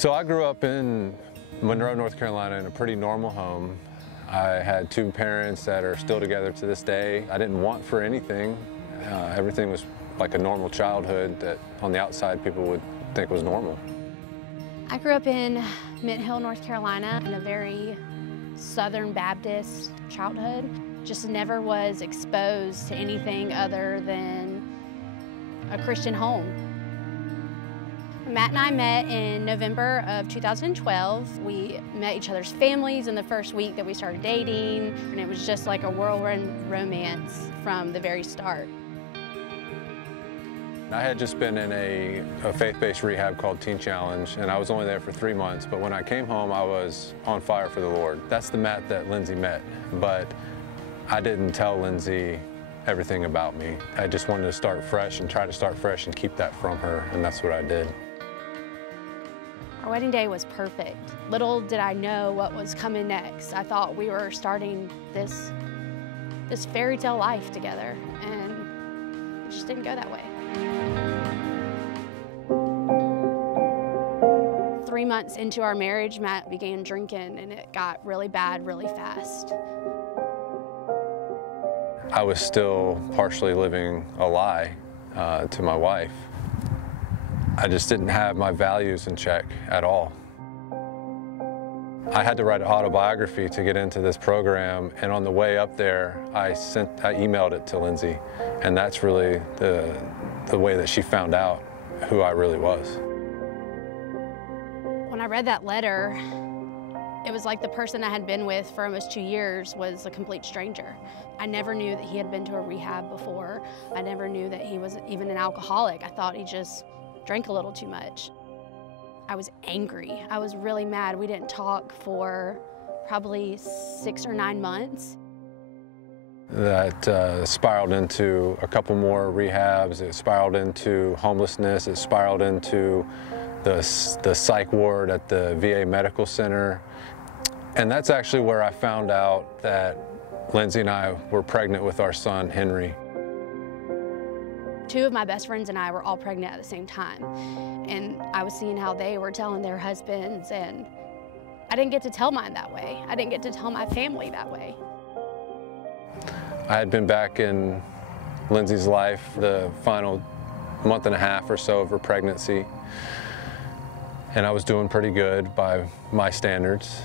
So I grew up in Monroe, North Carolina in a pretty normal home. I had two parents that are still together to this day. I didn't want for anything. Everything was like a normal childhood that on the outside people would think was normal. I grew up in Mint Hill, North Carolina in a very Southern Baptist childhood. Just never was exposed to anything other than a Christian home. Matt and I met in November of 2012. We met each other's families in the first week that we started dating, and it was just like a whirlwind romance from the very start. I had just been in a faith-based rehab called Teen Challenge, and I was only there for 3 months, but when I came home, I was on fire for the Lord. That's the Matt that Lyndsey met, but I didn't tell Lyndsey everything about me. I just wanted to start fresh and try to start fresh and keep that from her, and that's what I did. Our wedding day was perfect. Little did I know what was coming next. I thought we were starting this fairy tale life together, and it just didn't go that way. 3 months into our marriage, Matt began drinking, and it got really bad really fast. I was still partially living a lie to my wife. I just didn't have my values in check at all. I had to write an autobiography to get into this program, and on the way up there, I emailed it to Lyndsey, and that's really the way that she found out who I really was. When I read that letter, it was like the person I had been with for almost 2 years was a complete stranger. I never knew that he had been to a rehab before. I never knew that he was even an alcoholic. I thought he just drank a little too much. I was angry. I was really mad. We didn't talk for probably 6 or 9 months. That spiraled into a couple more rehabs. It spiraled into homelessness. It spiraled into the psych ward at the VA Medical Center. And that's actually where I found out that Lyndsey and I were pregnant with our son, Henry. 2 of my best friends and I were all pregnant at the same time. And I was seeing how they were telling their husbands, and I didn't get to tell mine that way. I didn't get to tell my family that way. I had been back in Lyndsey's life the final month and a half or so of her pregnancy, and I was doing pretty good by my standards.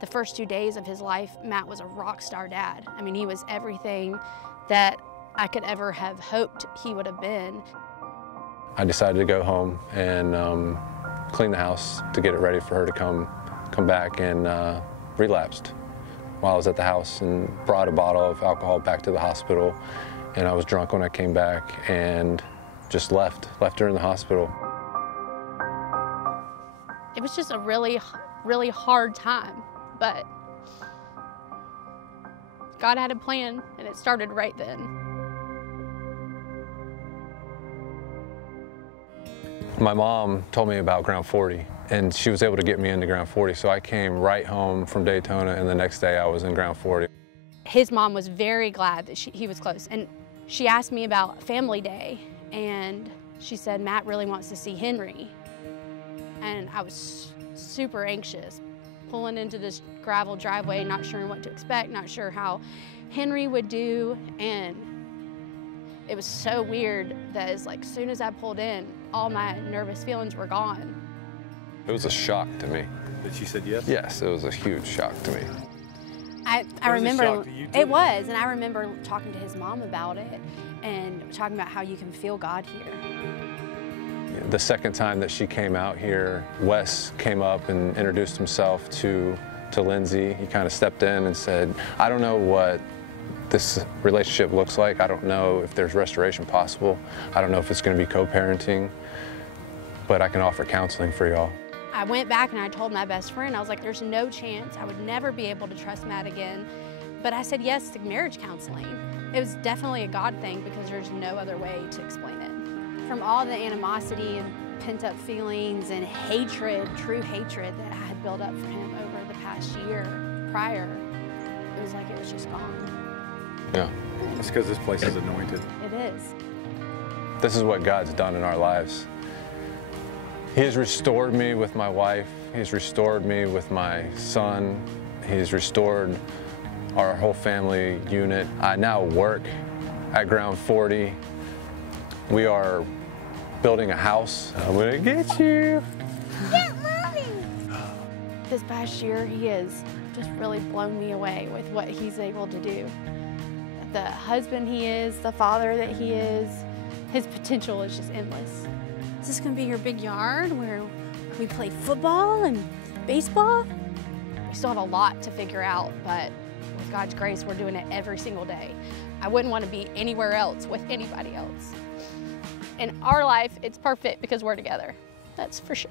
The first 2 days of his life, Matt was a rock star dad. I mean, he was everything that I could ever have hoped he would have been. I decided to go home and clean the house to get it ready for her to come back, and relapsed while I was at the house and brought a bottle of alcohol back to the hospital, and I was drunk when I came back and just left her in the hospital. It was just a really, really hard time, but God had a plan, and it started right then. My mom told me about Ground 40, and she was able to get me into Ground 40, so I came right home from Daytona, and the next day I was in Ground 40. His mom was very glad that he was close, and she asked me about family day, and she said, Matt really wants to see Henry. And I was super anxious, pulling into this gravel driveway, not sure what to expect, not sure how Henry would do, and it was so weird that as soon as I pulled in, all my nervous feelings were gone. It was a shock to me. That she said yes? Yes, it was a huge shock to me. I remember, it was, and I remember talking to his mom about it and talking about how you can feel God here. The second time that she came out here, Wes came up and introduced himself to Lyndsey. He kind of stepped in and said, I don't know what this relationship looks like. I don't know if there's restoration possible. I don't know if it's going to be co-parenting, but I can offer counseling for y'all. I went back and I told my best friend, I was like, there's no chance I would never be able to trust Matt again. But I said yes to marriage counseling. It was definitely a God thing because there's no other way to explain it. From all the animosity and pent-up feelings and hatred, true hatred that I had built up for him over the past year prior, it was like it was just gone. Yeah. It's because this place is anointed. It is. This is what God's done in our lives. He has restored me with my wife. He's restored me with my son. He's restored our whole family unit. I now work at Ground 40. We are building a house. I'm gonna get you. Yeah, Mommy! This past year, he has just really blown me away with what he's able to do. The husband he is, the father that he is, his potential is just endless. Is this gonna be your big yard where we play football and baseball? We still have a lot to figure out, but with God's grace, we're doing it every single day. I wouldn't want to be anywhere else with anybody else. In our life, it's perfect because we're together. That's for sure.